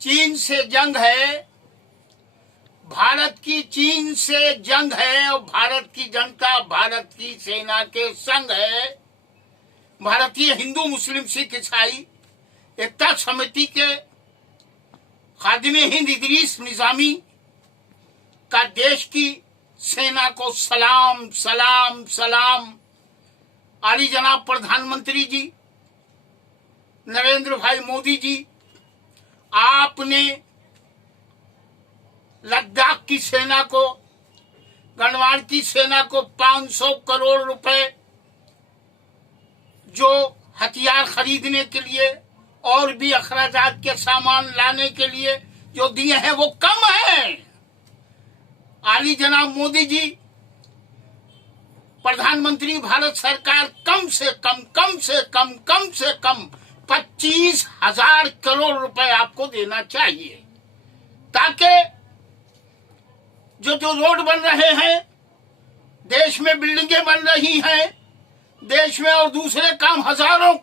चीन से जंग है, भारत की चीन से जंग है और भारत की जनता भारत की सेना के संग है। भारतीय हिंदू मुस्लिम सिख ईसाई एकता समिति के खादिम हिंद इदरीस निजामी का देश की सेना को सलाम सलाम सलाम। आली जनाब प्रधानमंत्री जी नरेंद्र भाई मोदी जी, आपने लद्दाख की सेना को, गढ़वाल की सेना को 500 करोड़ रुपए जो हथियार खरीदने के लिए और भी अखराजात के सामान लाने के लिए जो दिए हैं वो कम है। आली जनाब मोदी जी, प्रधानमंत्री भारत सरकार कम से कम 25,000 करोड़ रुपए आपको देना चाहिए, ताकि जो रोड बन रहे हैं, देश में बिल्डिंगें बन रही हैं, देश में और दूसरे काम हजारों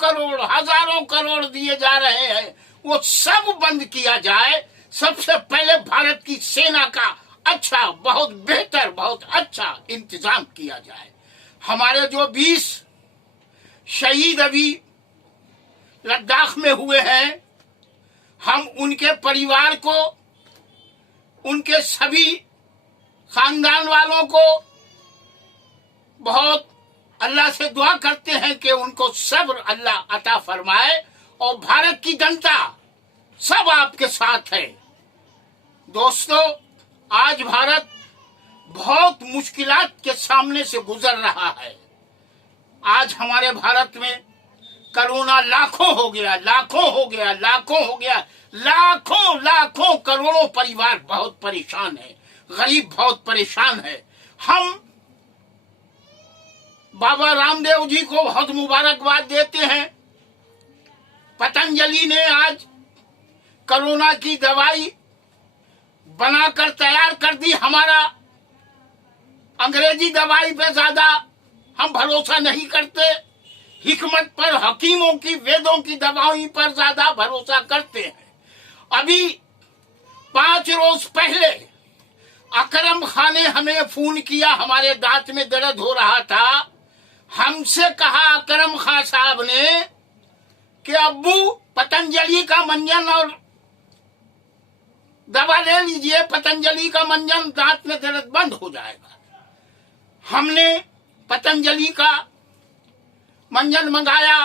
करोड़ दिए जा रहे हैं, वो सब बंद किया जाए। सबसे पहले भारत की सेना का अच्छा, बहुत बेहतर, बहुत अच्छा इंतजाम किया जाए। हमारे जो 20 शहीद अभी लद्दाख में हुए हैं, हम उनके परिवार को, उनके सभी खानदान वालों को बहुत अल्लाह से दुआ करते हैं कि उनको सब्र अल्लाह अता फरमाए, और भारत की जनता सब आपके साथ है। दोस्तों, आज भारत बहुत मुश्किलात के सामने से गुजर रहा है। आज हमारे भारत में कोरोना लाखों हो गया, लाखों करोड़ों परिवार बहुत परेशान है, गरीब बहुत परेशान है। हम बाबा रामदेव जी को बहुत मुबारकबाद देते हैं। पतंजलि ने आज कोरोना की दवाई बनाकर तैयार कर दी। हमारा अंग्रेजी दवाई पे ज्यादा हम भरोसा नहीं करते, हिकमत पर, हकीमों की, वेदों की दवाई पर ज्यादा भरोसा करते हैं। अभी 5 रोज पहले अकरम खान ने हमें फोन किया, हमारे दांत में दर्द हो रहा था। हमसे कहा अकरम खान साहब ने कि अब्बू पतंजलि का मंजन और दवा ले लीजिए, पतंजलि का मंजन, दांत में दर्द बंद हो जाएगा। हमने पतंजलि का मंजन मंगाया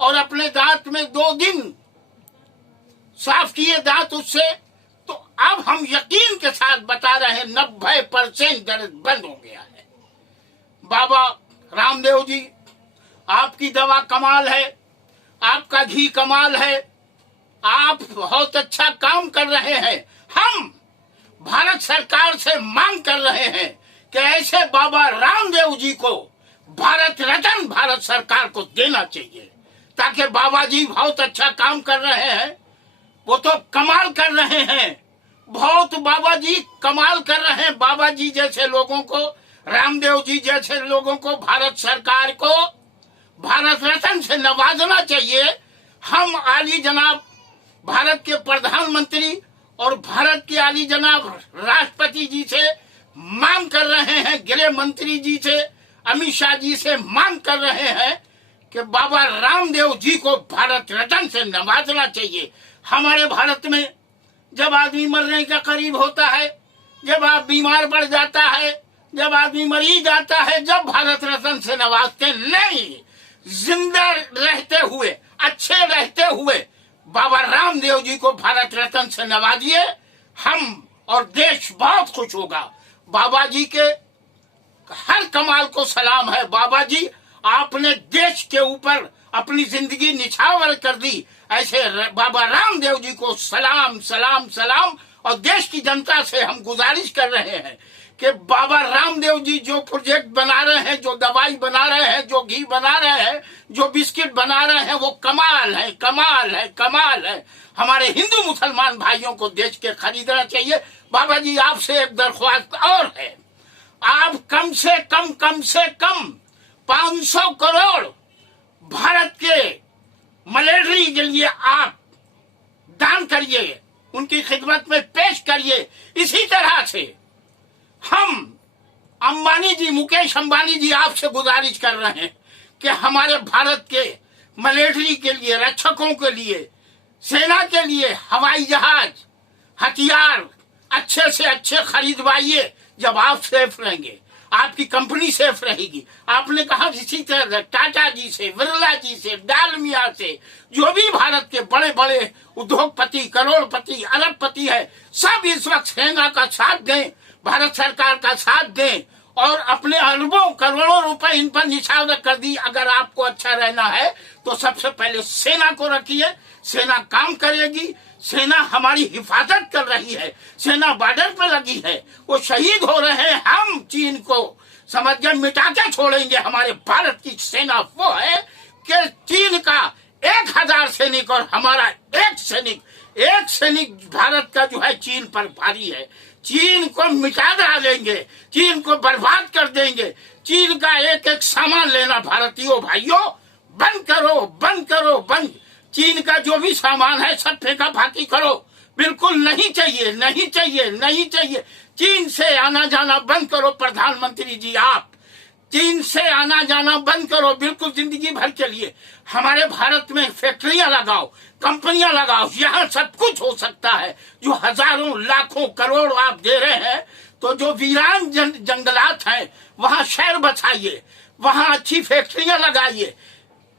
और अपने दांत में 2 दिन साफ किए दांत उससे, तो अब हम यकीन के साथ बता रहे हैं 90% दर्द बंद हो गया है। बाबा रामदेव जी, आपकी दवा कमाल है, आपका घी कमाल है, आप बहुत अच्छा काम कर रहे हैं। हम भारत सरकार से मांग कर रहे हैं कि ऐसे बाबा रामदेव जी को भारत रत्न भारत सरकार को देना चाहिए, ताकि बाबा जी बहुत अच्छा काम कर रहे हैं। वो तो कमाल कर रहे हैं, बहुत बाबा जी कमाल कर रहे हैं। बाबा जी जैसे लोगों को, रामदेव जी जैसे लोगों को भारत सरकार को भारत रत्न से नवाजना चाहिए। हम आली जनाब भारत के प्रधानमंत्री और भारत के आली जनाब राष्ट्रपति जी से मांग कर रहे हैं, गृह मंत्री जी से, अमित शाह जी से मांग कर रहे हैं कि बाबा रामदेव जी को भारत रत्न से नवाजना चाहिए। हमारे भारत में जब आदमी मरने के करीब होता है, जब आप बीमार पड़ जाता है, जब आदमी मरी जाता है, जब भारत रत्न से नवाजते नहीं, जिंदा रहते हुए, अच्छे रहते हुए बाबा रामदेव जी को भारत रत्न से नवाजिए, हम और देश बहुत खुश होगा। बाबा जी के हर कमाल को सलाम है। बाबा जी, आपने देश के ऊपर अपनी जिंदगी निछावर कर दी। ऐसे बाबा रामदेव जी को सलाम सलाम सलाम। और देश की जनता से हम गुजारिश कर रहे हैं कि बाबा रामदेव जी जो प्रोजेक्ट बना रहे हैं, जो दवाई बना रहे हैं, जो घी बना रहे हैं, जो बिस्किट बना रहे हैं, वो कमाल है, कमाल है, कमाल है। हमारे हिंदू मुसलमान भाइयों को देश के खरीदना चाहिए। बाबा जी, आपसे एक दरख्वास्त और है, आप कम से कम 500 करोड़ भारत के मलेरिया के लिए आप दान करिए। उनकी खिदमत में पेश करिए। इसी तरह से हम अंबानी जी, मुकेश अंबानी जी आपसे गुजारिश कर रहे हैं कि हमारे भारत के मिलिट्री के लिए, रक्षकों के लिए, सेना के लिए हवाई जहाज, हथियार अच्छे से अच्छे खरीदवाइए। जब आप सेफ रहेंगे, आपकी कंपनी सेफ रहेगी। आपने कहा इसी तरह टाटा जी से, बिरला जी से, डालमिया से, जो भी भारत के बड़े बड़े उद्योगपति, करोड़पति, अरबपति है, सब इस वक्त सेना का साथ दें, भारत सरकार का साथ दें और अपने अरबों करोड़ों रुपए इन पर निछावर कर दी। अगर आपको अच्छा रहना है तो सबसे पहले सेना को रखिए। सेना काम करेगी, सेना हमारी हिफाजत कर रही है, सेना बॉर्डर पर लगी है, वो शहीद हो रहे हैं। हम चीन को समझ गए, मिटा के छोड़ेंगे। हमारे भारत की सेना वो है कि चीन का 1000 सैनिक और हमारा एक सैनिक भारत का जो है चीन पर भारी है। चीन को मिटा डालेंगे, चीन को बर्बाद कर देंगे। चीन का एक एक सामान लेना भारतीयों भाइयों बंद करो, बंद करो, बंद। चीन का जो भी सामान है सब फेंका फाकी करो। बिल्कुल नहीं चाहिए, नहीं चाहिए, नहीं चाहिए। चीन से आना जाना बंद करो। प्रधानमंत्री जी, आप चीन से आना जाना बंद करो, बिल्कुल जिंदगी भर के लिए। हमारे भारत में फैक्ट्रियां लगाओ, कंपनियां लगाओ, यहाँ सब कुछ हो सकता है। जो हजारों लाखों करोड़ आप दे रहे हैं, तो जो वीरान जंगलात हैं वहां शहर बसाइए, वहां अच्छी फैक्ट्रियां लगाइए,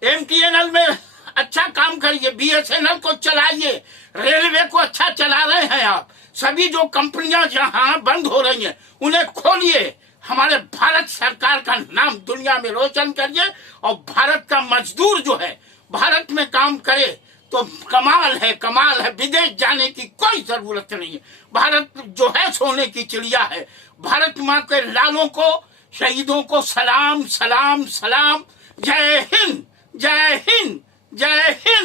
MTNL में अच्छा काम करिए, BSNL को चलाइए, रेलवे को अच्छा चला रहे हैं आप। सभी जो कंपनियां जहां बंद हो रही हैं उन्हें खोलिए। हमारे भारत सरकार का नाम दुनिया में रोशन करिए और भारत का मजदूर जो है भारत में काम करे तो कमाल है, कमाल है। विदेश जाने की कोई जरूरत नहीं है। भारत जो है सोने की चिड़िया है। भारत माँ के लालों को, शहीदों को सलाम, सलाम, सलाम। जय हिंद, जय हिंद, जय हिंद।